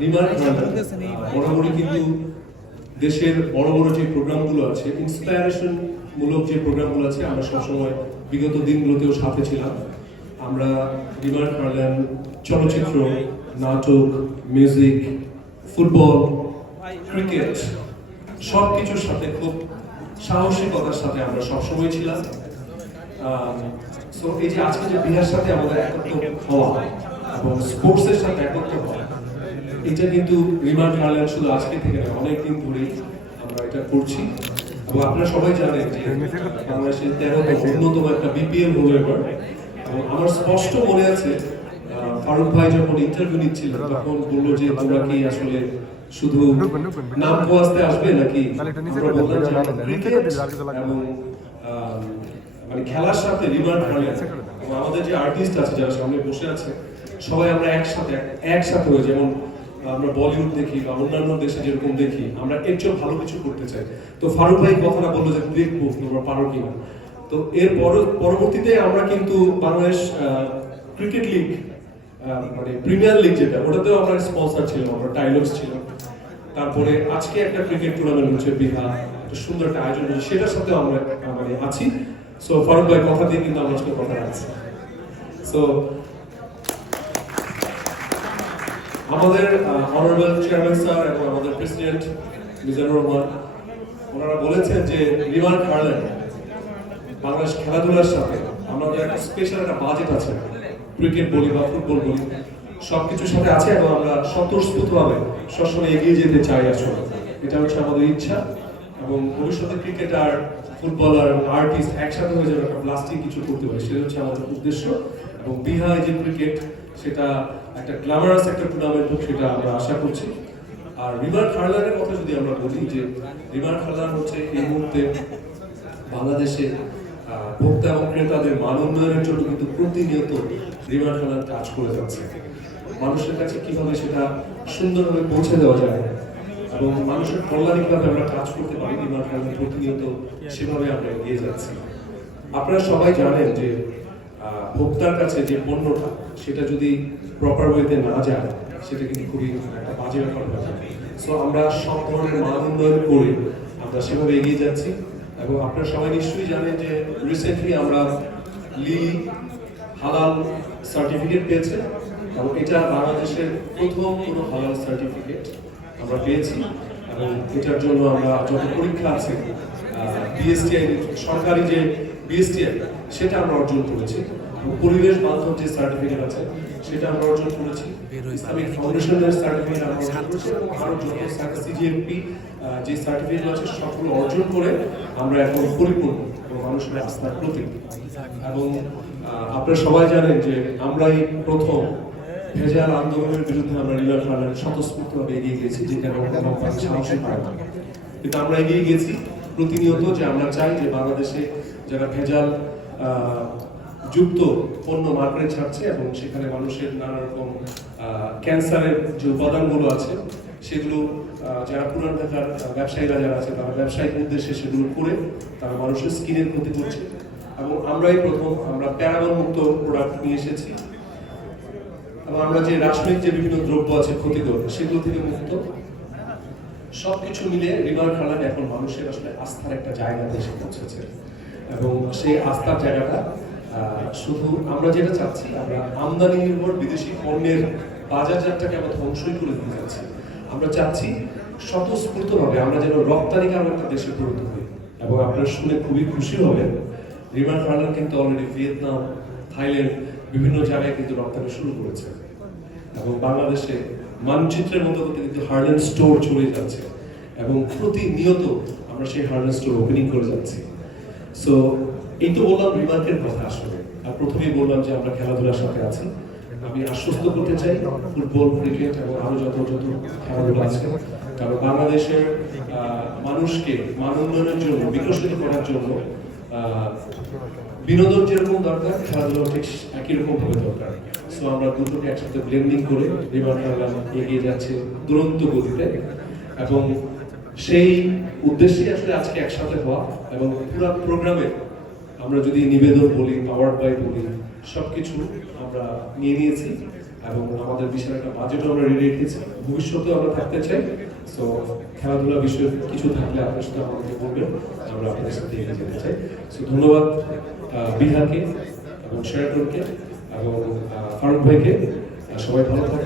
রিমার বরাবরই কিন্তু দেশের বড় বড় যে প্রোগ্রামগুলো আছে, ইন্সপায়ারেশন মূলক যে প্রোগ্রামগুলো আছে, আমরা সবসময় বিগত দিনগুলোতেও সাথে ছিলাম। আমরা রিমার খার্ল্যান্ড চলচ্চিত্র, নাটক, মিউজিক, ফুটবল, ক্রিকেট সব কিছুর সাথে খুব সাহসিকতার সাথে আমরা সবসময় ছিলাম। সো এই যে আজকে যে বিহার সাথে আমাদের একত্র হওয়া এবং স্পোর্টসের সাথে একত্র হওয়া, এটা কিন্তু রিমার খার্ল্যান্ড শুধু আজকে থেকে না, অনেকদিন ধরেই আমরা এটা করছি। এবং আপনারা সবাই জানেন যে বাংলাদেশের 13তম অন্যতম একটা বিপিএল হলো এবার। এবং আমার স্পষ্ট মনে আছে ফারুক ভাই যখন ইন্টারভিউ নিচ্ছিলেন তখন বললো যে তোমরা কি আসলে শুধু নাম খোয়াজতে আসবে নাকি, আমরা বললাম যে ক্রিকেট এবং মানে খেলার সাথে রিমার খার্ল্যান্ড এবং আমাদের যে আর্টিস্ট আছে যারা সামনে বসে আছে সবাই আমরা একসাথে হয়ে, যেমন আমরা বলিউড দেখি বা অন্যান্য দেশে যেরকম দেখি, আমরা এর চেয়ে ভালো কিছু করতে চাই। তো ফারুক ভাই কথাটা বললো যে দেখবো তোমরা পারো কিনা। তো এর পরবর্তীতে আমরা কিন্তু বাংলাদেশ ক্রিকেট লিগ মানে প্রিমিয়ার লিগ যেটা, ওটাতেও আমরা স্পন্সর ছিলাম, আমরা টাইলক্স ছিলাম। তারপরে আজকে একটা ক্রিকেট টুর্নামেন্ট হচ্ছে বিহা, একটা সুন্দর একটা আয়োজন হচ্ছে, সেটার সাথেও আমরা মানে আছি। সো ফারুক ভাই কথা দিয়ে কিন্তু আমরা আজকে কথা রাখছি। সো আমাদের অনারেবল চেয়ারম্যান স্যার এবং আমাদের প্রেসিডেন্ট মিজানুর রহমান ওনারা বলেছেন যে রিমার খার্ল্যান্ড বাংলাদেশ খেলাধুলার সাথে আমাদের একটা স্পেশাল একটা বাজেট আছে, ক্রিকেট বলি বা ফুটবল বলি সবকিছুর সাথে আছে এবং আমরা স্বতঃস্ফূর্তভাবে সবসময় এগিয়ে যেতে চাই। আসলে এটা হচ্ছে আমাদের ইচ্ছা এবং ভবিষ্যতে ক্রিকেটার, ফুটবলার এবং আর্টিস্ট একসাথে হয়ে যাবে, একটা প্লাস্টিক কিছু করতে পারে, সেটা হচ্ছে আমাদের উদ্দেশ্য। এবং বিহার যে ক্রিকেট সেটা একটা গ্ল্যামারাস একটা টুর্নামেন্ট হোক, সেটা আমরা আশা করছি। আর রিমার খার্ল্যান্ডের কথা যদি আমরা বলি, যে রিমার খার্ল্যান্ড হচ্ছে এই মুহূর্তে বাংলাদেশে ভোক্তা এবং ক্রেতাদের মান উন্নয়নের জন্য কিন্তু প্রতিনিয়ত রিমার খার্ল্যান্ড কাজ করে যাচ্ছে। মানুষের কাছে কিভাবে সেটা সুন্দরভাবে পৌঁছে দেওয়া যায় এবং মানুষের কল্যাণে কিভাবে আমরা কাজ করতে পারি, রিমার খার্ল্যান্ড প্রতিনিয়ত সেভাবে আমরা এগিয়ে যাচ্ছি। আপনারা সবাই জানেন যে ভোক্তার কাছে যে পণ্যটা সেটা যদি প্রপার ওয়েতে না যায় সেটা কিন্তু খুবই একটা বাজে ব্যাপার হয়ে যায়। সো আমরা সব ধরনের মান উন্নয়ন করে আমরা সেভাবে এগিয়ে যাচ্ছি। এবং আপনারা সবাই নিশ্চয়ই জানেন যে রিসেন্টলি আমরা লি হালাল সার্টিফিকেট পেয়েছে এবং এটা বাংলাদেশের প্রথম কোনো হালাল সার্টিফিকেট আমরা পেয়েছি। এবং এটার জন্য আমরা যত পরীক্ষা আছে বিএসটিআই সরকারি যে বিএসটিআই সেটা আমরা অর্জন করেছি। পরিবেশ বান্ধব যে সার্টিফিকেট আছে সেটা আমরা অর্জন করেছি, ইসলামিক ফাউন্ডেশনের সার্টিফিকেট আমরা অর্জন করেছি এবং আরো যত সিজিএমপি যে সার্টিফিকেট আছে সবগুলো অর্জন করে আমরা এখন পরিপূর্ণ এবং মানুষের আস্থার প্রতীক। এবং আপনারা সবাই জানেন যে আমরাই প্রথম ভেজাল আন্দোলনের বিরুদ্ধে আমরা রিমার খার্ল্যান্ড স্বতঃস্ফূর্তভাবে এগিয়ে গেছি, যেটা সাহসী পায় না, কিন্তু আমরা এগিয়ে গেছি প্রতিনিয়ত। যে আমরা চাই যে বাংলাদেশে যারা ভেজাল যুক্ত পণ্য মার্কেটে ছাড়ছে এবং সেখানে মানুষের নানা রকম ক্যান্সারের যে উপাদানগুলো আছে সেগুলো যারা পুরান ঢাকার ব্যবসায়ীরা যারা আছে তারা ব্যবসায়িক উদ্দেশ্যে সেগুলো করে তারা মানুষের স্কিনের ক্ষতি করছে। এবং আমরাই প্রথম আমরা প্যারাগন মুক্ত প্রোডাক্ট নিয়ে এসেছি এবং আমরা যে রাসায়নিক যে বিভিন্ন দ্রব্য আছে ক্ষতিকর সেগুলো থেকে মুক্ত। সবকিছু মিলে রিমার খার্ল্যান্ড এখন মানুষের আসলে আস্থার একটা জায়গাতে এসে পৌঁছেছে এবং সেই আস্থার জায়গাটা শুধু আমরা যেটা চাচ্ছি, আমরা আমদানি নির্ভর বিদেশি পণ্যের বাজারজাতটাকে আমরা ধ্বংসই করে দিতে চাচ্ছি। আমরা চাচ্ছি স্বতঃস্ফূর্তভাবে আমরা যেন রপ্তানিকার একটা দেশে পরিণত হই। এবং আপনারা শুনে খুবই খুশি হবেন, রিমার খার্ল্যান্ড কিন্তু অলরেডি ভিয়েতনাম, থাইল্যান্ড বিভিন্ন জায়গায় কিন্তু রপ্তানি শুরু করেছে এবং বাংলাদেশে মানচিত্রের মতো করতে কিন্তু হার্ল্যান্ড স্টোর চলে যাচ্ছে এবং প্রতিনিয়ত আমরা সেই হার্ল্যান্ড স্টোর ওপেনিং করে যাচ্ছি। সো এই তো বললাম রিমার্কের কথা। আসলে আর প্রথমেই বললাম যে আমরা খেলাধুলার সাথে আছি। আমি আশ্বস্ত করতে চাই ফুটবল, ক্রিকেট এবং আরো যত খেলাধুলা আছে, কারণ বাংলাদেশের মানুষকে মান উন্নয়নের জন্য, বিকশিত করার জন্য বিনোদন যেরকম দরকার, খেলাধুলা ঠিক একই রকম ভাবে দরকার। সো আমরা দুটোকে একসাথে ব্লেন্ডিং করে রিমার খার্ল্যান্ড এগিয়ে যাচ্ছে দুরন্ত গতিতে এবং সেই উদ্দেশ্যে আসলে আজকে একসাথে হওয়া। এবং পুরো প্রোগ্রামে আমরা যদি নিবেদন বলি, পাওয়ার বাই বলি, সবকিছু আমরা নিয়ে নিয়েছি এবং আমাদের বিশাল একটা বাজেটও আমরা রেডি রেখেছি, ভবিষ্যতেও আমরা থাকতে চাই। সো খেলাধুলা বিষয়ে কিছু থাকলে আপনার সাথে আমাদেরকে বলবেন, আমরা আপনাদের সাথে এগিয়ে যেতে চাই। সো ধন্যবাদ বিহারকে এবং শেরাটনকে এবং ফারুক ভাইকে, সবাই ভালো থাকবেন।